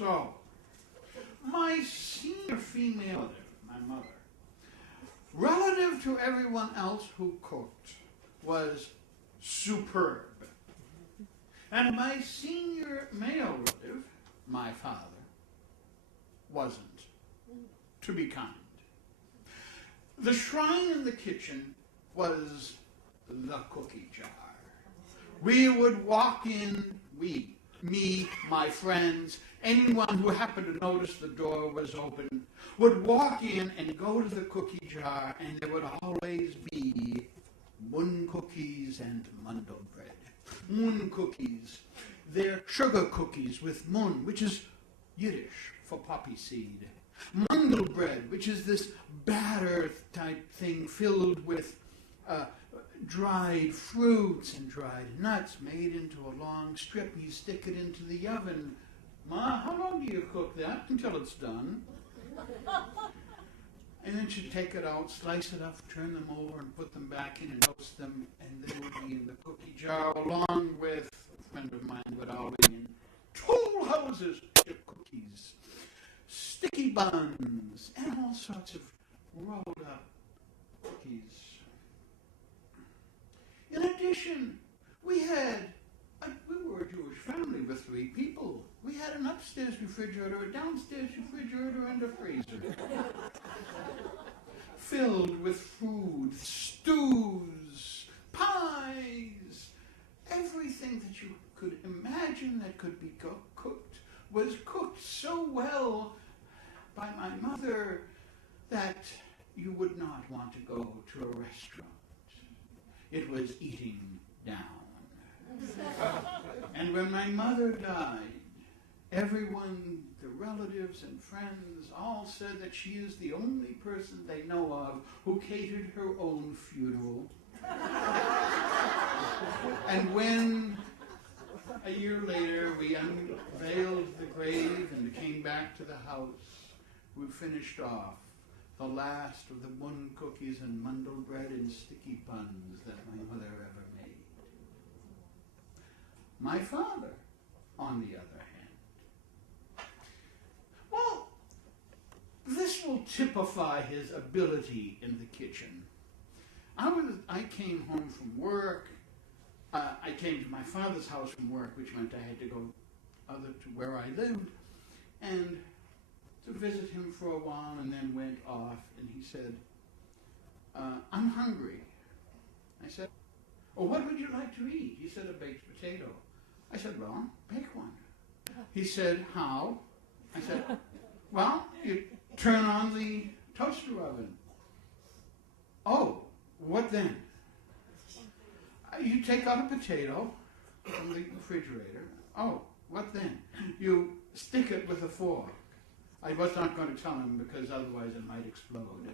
So, my senior female, my mother, relative to everyone else who cooked, was superb. And my senior male relative, my father, wasn't, to be kind. The shrine in the kitchen was the cookie jar. We would walk in, me, my friends, anyone who happened to notice the door was open, would walk in and go to the cookie jar, and there would always be mun cookies and mandel bread. Mun cookies, they're sugar cookies with mun, which is Yiddish for poppy seed. Mandel bread, which is this batter type thing filled with dried fruits and dried nuts made into a long strip. You stick it into the oven. Ma, how long do you cook that? Until it's done. And then she'd take it out, slice it up, turn them over, and put them back in and toast them, and they would be in the cookie jar, along with a friend of mine would always in toll houses of cookies, sticky buns, and all sorts of rolled up cookies. In addition, we were a Jewish family with 3 people. We had an upstairs refrigerator, a downstairs refrigerator, and a freezer. Filled with food, stews, pies, everything that you could imagine that could be cooked was cooked so well by my mother that you would not want to go to a restaurant. It was eating down. And when my mother died, everyone, the relatives and friends, all said that she is the only person they know of who catered her own funeral. And when, a year later, we unveiled the grave and came back to the house, we finished off the last of the mun cookies and mandel bread and sticky buns that my mother ever made. My father, on the other hand, well, this will typify his ability in the kitchen. I came home from work. I came to my father's house from work, which meant I had to go to where I lived, and to visit him for a while, and then went off, and he said, I'm hungry. I said, well, what would you like to eat? He said, a baked potato. I said, well, bake one. He said, how? I said, well, you turn on the toaster oven. Oh, what then? You take out a potato from the refrigerator. Oh, what then? You stick it with a fork. I was not going to tell him because otherwise it might explode.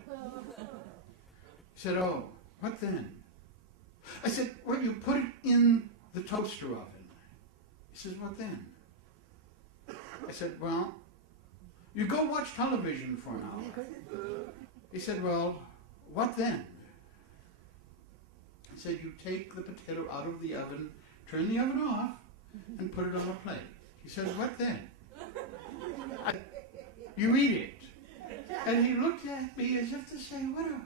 He said, oh, what then? I said, well, you put it in the toaster oven. He says, what then? I said, well, you go watch television for an hour. He said, well, what then? I said, you take the potato out of the oven, turn the oven off, and put it on a plate. He said, what then? You eat it. And he looked at me as if to say, what a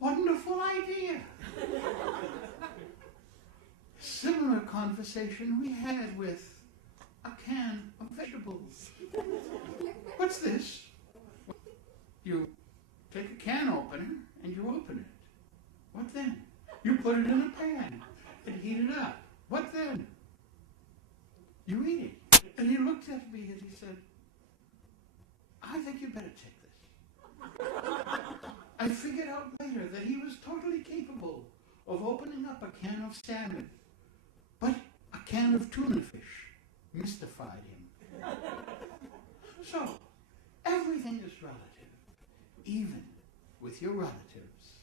wonderful idea. Similar conversation we had with a can of vegetables. What's this? You take a can opener and you open it. What then? You put it in a pan and heat it up. What then? You eat it. And he looked at me and he said, I think you better take this. I figured out later that he was totally capable of opening up a can of salmon, but a can of tuna fish mystified him. So, everything is relative, even with your relatives.